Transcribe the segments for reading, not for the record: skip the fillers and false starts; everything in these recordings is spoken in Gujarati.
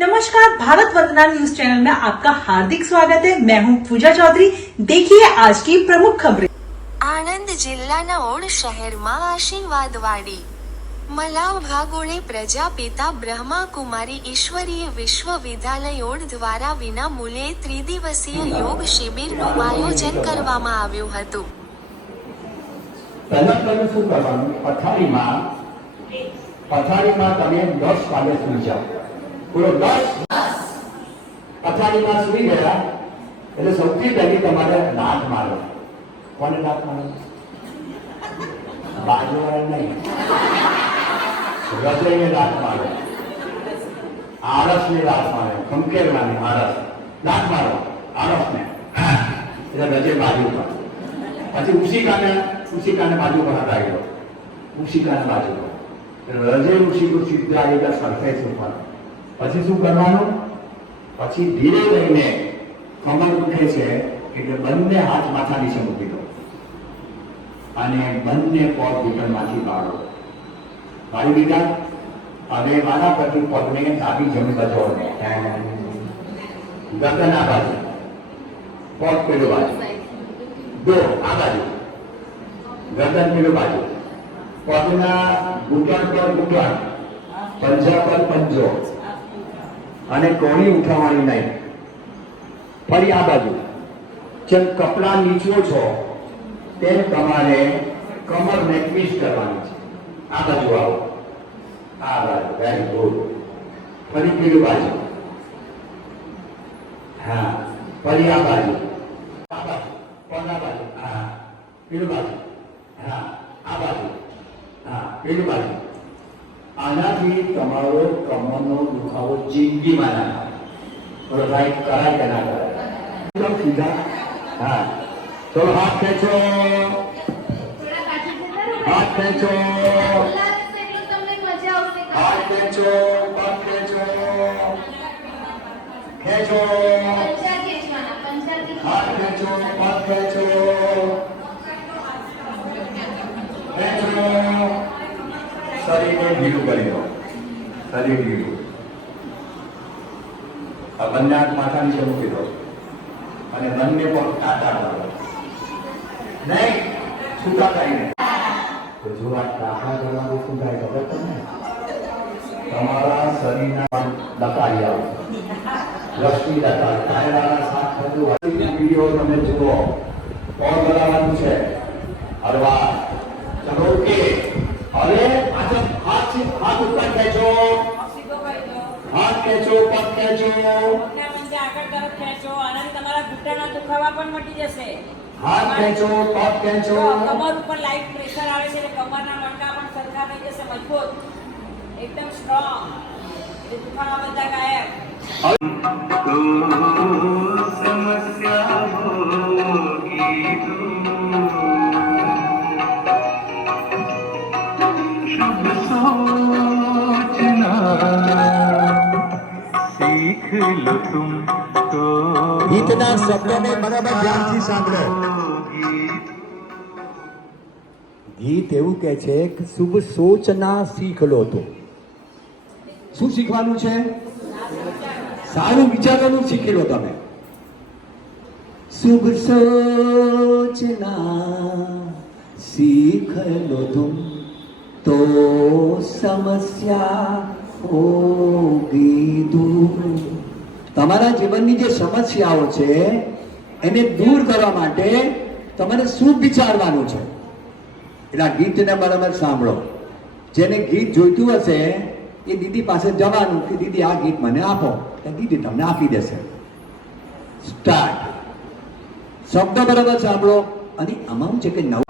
नमस्कार, भारत वंदना न्यूज चैनल में आपका हार्दिक स्वागत है। मैं हूं पूजा चौधरी। देखिए आज की प्रमुख खबरें। આણંદ જિલ્લાના ઓડ શહેરમાં આશીર્વાદવાડી મલાવ ભાગોળે પ્રજાપિતા બ્રહ્માકુમારી ઈશ્વરીય વિશ્વવિદ્યાલય ઓડ દ્વારા વિના મૂલ્યે ત્રિદિવસીય યોગ શિબિરનું આયોજન કરવામાં આવ્યું હતું. પહેલા તમે શું કરવાનું, પથારીમાં તમે 10 વાગે સુઈ જાઓ. પૂરો 10 પથારીમાં સુઈ ગયા એટલે સૌથી પહેલી તમારે લાત મારો. કોને લાત મારો? બાજુવાળા નહીં, હૃદયને લાત મારો, આળસને લાત મારો, ખંખેરવાની આળસ લાત મારો, આળસને એટલે હૃદય બાજુ પર. પછી ઉશિકાને બાજુ પર હટાવી દો, ઉશિકાને બાજુ પર હૃદય ઉશિકું સીધા આવેલા સરફેસ ઉપર. પછી શું કરવાનું? પછી ધીરે લઈને કમર ઉઠે છે એટલે બંને હાથ માથા નીચે મૂકી દો અને બંને પગ ઘૂંટણમાંથી કાઢો. મારી દીકરા, હવે મારા પ્રતિ પગને ડાબી જમણી બાજુ, ગરદન આ બાજુ, પગ પેલું બાજુ, દો આ બાજુ, ગરદન પેલું બાજુ, પગના ઘૂંટણ પર ઘૂંટણ, પંજા પર પંજો અને કોણી ઉઠાવવાની નહીં. ફરી આ બાજુ જેમ કપડા નીચો છો તેમ તમારે કમરને ટ્વિસ્ટ કરવાની છે. આ બાજુ આવો, આ બાજુ, વેરી ગુડ. ફરી પેલું બાજુ, હા, ફરી આ બાજુ, આ બાજુ, કોના બાજુ, હા, પેલું બાજુ, હા, આ બાજુ, હા, પેલું બાજુ. આનાથી તમારો કમરનો દુખાવો જિંદગીમાં ના થાય. બોલો ભાઈ, કરાય કે ના કરાય? સીધા, હા. તો હાથ ખેંચો, હાથ ખેંચો, હાથ ખેંચો, પગ ખેંચો, ખેંચો, હાથ ખેંચો, પગ ખેંચો, ખેંચો. શરીરને ઢીલું કરી દો, શરીર ઢીલું. આ બંને હાથ માથા નીચે મૂકી દો અને બંને પગ ટાટા મારો. નહીં છૂટા કરીને તો જો આ ટાટા કરવાનું શું થાય ખબર તમને? તમારા શરીરના લકારી આવો, લક્ષ્મી લકાર કાયદાના સાથ થતું વિડીયો તમે જુઓ. કોણ બનાવવાનું છે? હરવા. ચલો, ઓકે. હવે હાથ ઉપર ખેંચો, હાથ ખેંચો, પગ ખેંચો, આગળ તરફ ખેંચો. આનાથી તમારા ઘૂંટણના દુખાવા પણ મટી જશે. હાથ ખેંચો, પગ ખેંચો. કમર ઉપર લાઈટ પ્રેશર આવે છે એટલે કમરના મણકા પણ સરખા થઈ જશે, મજબૂત, એકદમ સ્ટ્રોંગ. એ દુખાવા બધા ગાયબ. ગીતના શબ્દોને બરાબર ધ્યાનથી સાંભળો. ગીત એવું કહે છે કે શુભ સોચના શીખ લો. તો શું શીખવાનું છે? સારું વિચારવાનું શીખી લો તમે. શુભ સોચના શીખ લો તુમ તો સમસ્યા હોગી દૂર. તમારા જીવનની જે સમસ્યાઓ છે એને દૂર કરવા માટે તમારે શું વિચારવાનું છે? એટલે આ ગીતને બરાબર સાંભળો. જેને ગીત જોઈતું હશે એ દીદી પાસે જવાનું કે દીદી આ ગીત મને આપો, તો દીદી તમને આપી દેશે. સ્ટાર્ટ. શબ્દ બરાબર સાંભળો. અને આમાં છે કે નવું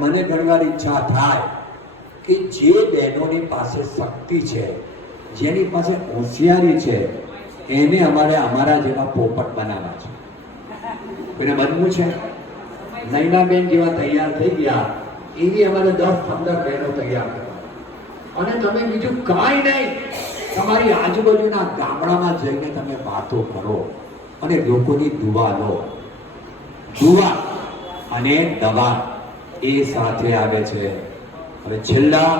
મને ઘણીવાર ઈચ્છા થાય કે જે બહેનોની પાસે શક્તિ છે, જેની પાસે હોશિયારી છે, એને અમારે અમારા જેવા પોપટ બનાવવા છે. કોઈને બનવું છે? નૈનાબેન જેવા તૈયાર થઈ ગયા એવી અમારે 10-15 બહેનો તૈયાર કરવા. અને તમે બીજું કાંઈ નહીં, તમારી આજુબાજુના ગામડામાં જઈને તમે વાતો કરો અને લોકોની દુઆ લો. દુઆ અને દવા એ સાથે આવે છે. હવે છેલ્લા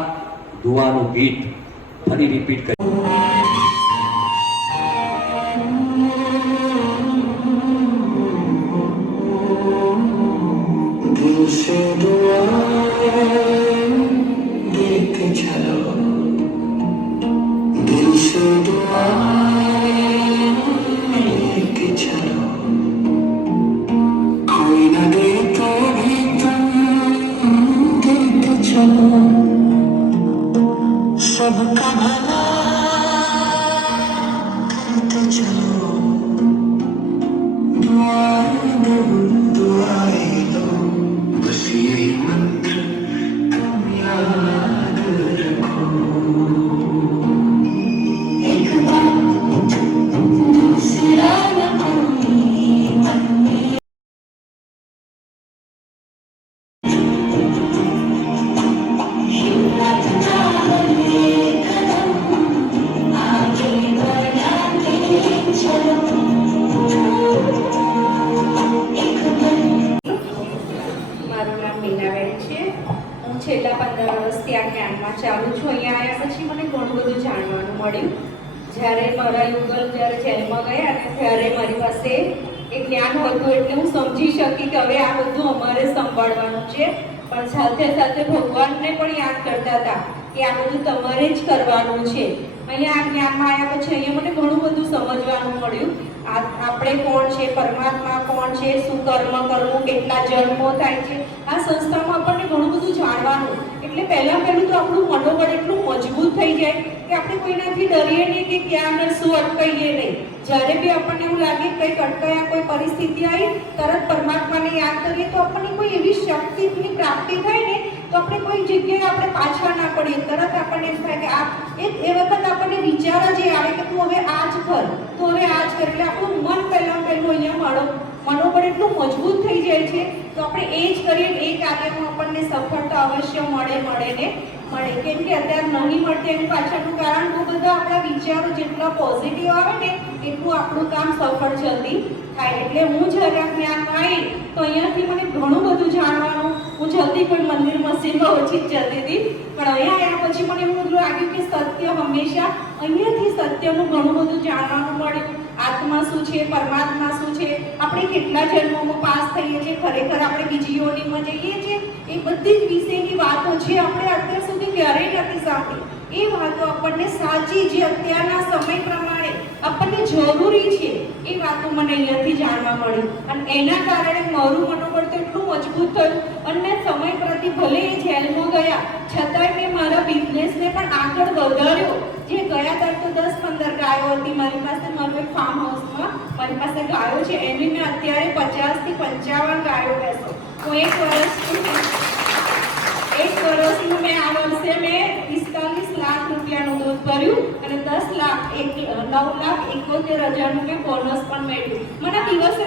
દુઆનું ગીત ફરી રિપીટ કરી. दिल से दुआएं देते चलो, दिल से दुआएं देते चलो, कोई न दे तो भी तुम देते चलो, सबका भला करते चलो, दुआएं दो दुआएं दो, बस यही मंत्र तुम याद रखो. एक बात दूसरा न कोई मन में, हिम्मत ना बने कदम आगे बढ़ाते चलो. મારું નામ મીનાબેન છે. હું છેલ્લા 15 વર્ષથી આ જ્ઞાનમાં ચાલુ છું. અહીંયા આવ્યા પછી મને ઘણું બધું જાણવાનું મળ્યું. જ્યારે મારા યુગલ જ્યારે જેલમાં ગયા ને ત્યારે મારી પાસે એક જ્ઞાન હતું, એટલે હું સમજી શકી કે હવે આ બધું અમારે સંભાળવાનું છે. પણ સાથે સાથે ભગવાનને પણ યાદ કરતા હતા કે આ બધું તમારે જ કરવાનું છે. અહીંયા આ જ્ઞાનમાં આવ્યા પછી અહીંયા મને ઘણું બધું સમજવાનું મળ્યું. આપણે કોણ છે, પરમાત્મા કોણ છે, શું કર્મ કરવું, કેટલા જન્મો થાય છે, આ સંસ્થામાં આપણને ઘણું બધું જાણવાનું. એટલે પહેલું તો આપણું મનોબળ એટલું મજબૂત થઈ જાય કે આપણે કોઈનાથી ડરીએ નહીં કે ક્યાં ને શું અટકાઈએ નહીં. જ્યારે બી આપણને એવું લાગે કંઈક અટકાયા, કોઈ પરિસ્થિતિ આવી, તરત પરમાત્માને યાદ કરીએ તો આપણને કોઈ એવી શક્તિની પ્રાપ્તિ થાય ને તો આપણે કોઈ જગ્યાએ આપણે પાછા ના પડીએ. તરત આપણને એમ થાય કે આ એ વખત આપણને વિચાર જ આવે કે તું હવે આ જ કર, તું હવે આ જ કર. એટલે આપણું મન પહેલું અહીંયા મનોબળ એટલું મજબૂત થઈ જાય છે તો આપણે એ જ કરીએ, એ કાર્યમાં આપણને સફળતા અવશ્ય મળે ને મળે. કેમ કે અત્યારે નહીં મળતી એની પાછળનું કારણ બહુ બધા આપણા વિચારો જેટલા પોઝિટિવ આવે ને એટલું આપણું કામ સફળ જલ્દી થાય. એટલે હું જ્યારે આ જ્ઞાનમાં આવી તો અહીંયાથી મને ઘણું બધું જાણવાનું. હું જલ્દી કોઈ મંદિર મસ્જિદમાં ઓછી જ જતી હતી, પણ અહીંયા આવ્યા પછી મને એવું લાગ્યું કે સત્ય હંમેશા અહીંયાથી સત્યનું ઘણું બધું જાણવાનું મળ્યું. આત્મા શું છે, પરમાત્મા શું છે, આપણે કેટલા જન્મોમાં પાસ થઈએ છીએ, ખરેખર આપણે બીજી યોનિમાં જઈએ છીએ, એ બધી જ વિશેની વાતો છે આપણે અત્યાર સુધી ક્યારેય નથી સાંભળી. એ વાતો આપણને સાચી, જે અત્યારના સમય પ્રમાણે આપણને જરૂરી છે, એ વાતો મને અહીંયાથી જાણવા મળી. અને એના કારણે મારું મનોબળ તો એટલું મજબૂત થયું અને સમય પ્રતિ ભલે એ જેલમાં ગયા છતાંય મેં મારા બિઝનેસને પણ આગળ વધાર્યો. જે ગયા ત્યારે તો 10-15 ગાયો હતી મારી પાસે, મારું એક ફાર્મ હાઉસમાં મારી પાસે ગાયો છે, એની મેં અત્યારે 50-55 ગાયો બેસો. હું એક વર્ષનું મેં આ વર્ષે મેં 45 લાખ રૂપિયાનું દૂધ ભર્યું અને 9,71,000 મેં બોનસ પણ મેળવ્યું. મને દિવસે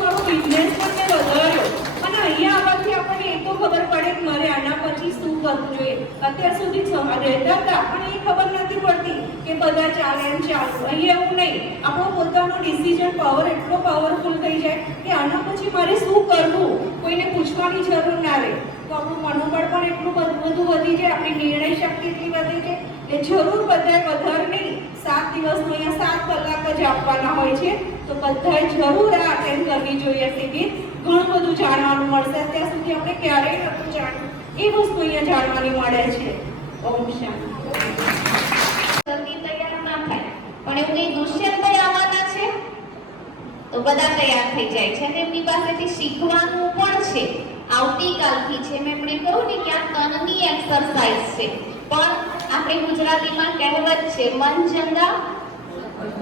મારો બિઝનેસ પણ મેં વધાર્યો. અને અહીંયા આવવાથી આપણને એ તો ખબર પડે કે મારે આના પછી શું કરવું જોઈએ. અત્યાર સુધી રહેતા હતા પણ એ ખબર નથી પડતી કે બધા ચાલે એમ ચાલવું. અહીંયા એવું નહીં, આપણો પોતાનો ડિસિઝન પાવર એટલો પાવરફુલ થઈ જાય કે આના પછી મારે શું કરવું કોઈને પૂછવાની જરૂર ના રહે. તો આપણું મનોબળ પણ એટલું બધું વધી જાય, આપણી નિર્ણય શક્તિ એટલી વધે છે. એટલે જરૂર બધાએ વધારે નહીં, 7 દિવસનું અહીંયા 7 કલાક જ આપવાના હોય છે, તો બધાએ જરૂર આ અટેન્ડ કરવી જોઈએ. શિબિર ઘણું બધું જાણવાનું મળશે. અત્યાર સુધી આપણે ક્યારેય નહોતું જાણ્યું, એ વસ્તુ અહીંયા જાણવાની મળે છે. ઓમ શાંતિ. જલ્દી તૈયાર ના થાય, પણ એવું કઈ દુષ્યંત આવવાના છે તો બધા તૈયાર થઈ જાય છે. તેમની પાસેથી શીખવાનું પણ છે. આવતીકાલથી છે, મેં એમણે કહ્યું ને કે આ તનની એક્સરસાઇઝ છે, પણ આપણે ગુજરાતીમાં કહેવત છે, મન ચંગા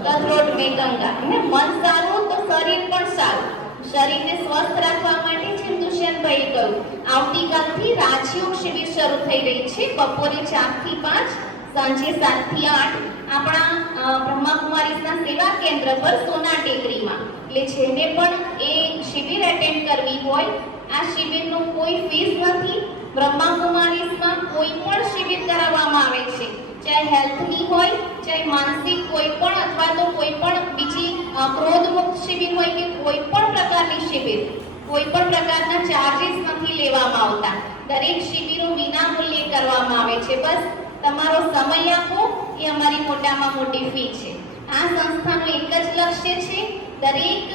કથરોટ મેં ગંગા. મન સારું તો શરીર પણ સારું. શરીરને સ્વસ્થ રાખવા માટે છે દુષ્યંત દુષ્યંતભાઈએ કહ્યું, આવતીકાલથી રાજયોગ શિબિર શરૂ થઈ રહી છે. બપોરે 4 થી 5, સાંજે 7 થી 8 આપણા બ્રહ્માકુમારીઝના સેવા કેન્દ્ર પર સોના ટેકરીમાં. એટલે જેને પણ એ શિબિર એટેન્ડ કરવી હોય, આ શિબિરનું કોઈ ફીસ નથી. બ્રહ્માકુમારીઝમાં કોઈ પણ શિબિર કરાવવામાં આવે છે, ચાહે હેલ્થની હોય, ચાહે માનસિક કોઈ પણ, અથવા તો કોઈ પણ બીજી ક્રોધમુક્ત શિબિર હોય કે કોઈ પણ પ્રકારની શિબિર, કોઈ પણ પ્રકારના ચાર્જીસ નથી લેવામાં આવતા. દરેક શિબિરો વિના મૂલ્યે કરવામાં આવે છે. બસ તમારો સમય આપો એ અમારી મોટામાં મોટી ફી છે. આ સંસ્થાનું એક જ લક્ષ્ય છે, દરેક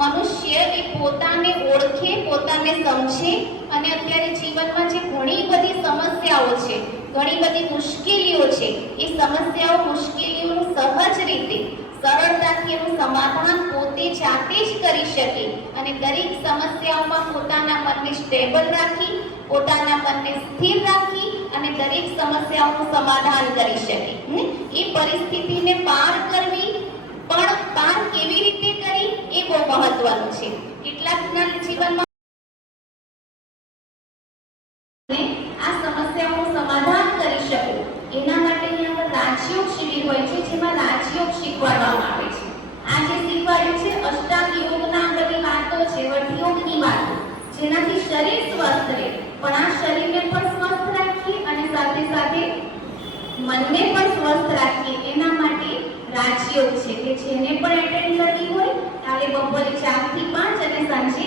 મનુષ્ય એ પોતાને ઓળખે, પોતાને સમજે અને અત્યારે જીવનમાં જે ઘણી બધી સમસ્યાઓ છે, ઘણી બધી મુશ્કેલીઓ છે, એ સમસ્યાઓ મુશ્કેલીઓનું સહજ રીતે સરળતાથી એનું સમાધાન પોતે જાતે જ કરી શકે અને દરેક સમસ્યાઓમાં પોતાના મનને સ્ટેબલ રાખી, પોતાના મનને સ્થિર રાખી અને દરેક સમસ્યાઓનું સમાધાન કરી શકે. એ પરિસ્થિતિને પાર કરવી, પણ પાર કેવી રીતે કરી એ બહુ મહત્વનું છે. કેટલાકના જીવનમાં આ સમસ્યાઓનું સમાધાન કરી શકો એના માટેની અંદર રાજયોગ શિબિર હોય છે, જેમાં રાજયોગ શીખવાડવામાં આવે છે. આ જે શીખવાડ્યું છે અષ્ટાંગ યોગના બધી વાતો છે, વટયોગની વાતો, જેનાથી શરીર સ્વસ્થ રહે, પણ આ શરીરને પણ સ્વસ્થ રાખીએ અને સાથે સાથે મનને પણ સ્વસ્થ રાખીએ એના માટે રાજયોગ છે કે જેને પણ એટેન્ડ કરવી હોય કાલે બપોરે 4 થી 5 અને સાંજે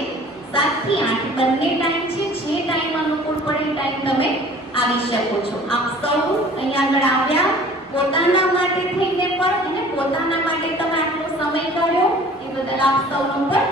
7 થી 8 બંને ટાઈમ છે. જે ટાઈમ અનુકૂળ પડે એ ટાઈમ તમે આવી શકો છો. આપ સૌ અહીંયા આગળ આવ્યા, પોતાના માટે થઈને પણ અને પોતાના માટે તમે આટલો સમય કાઢ્યો એ બદલ આપ સૌનો પણ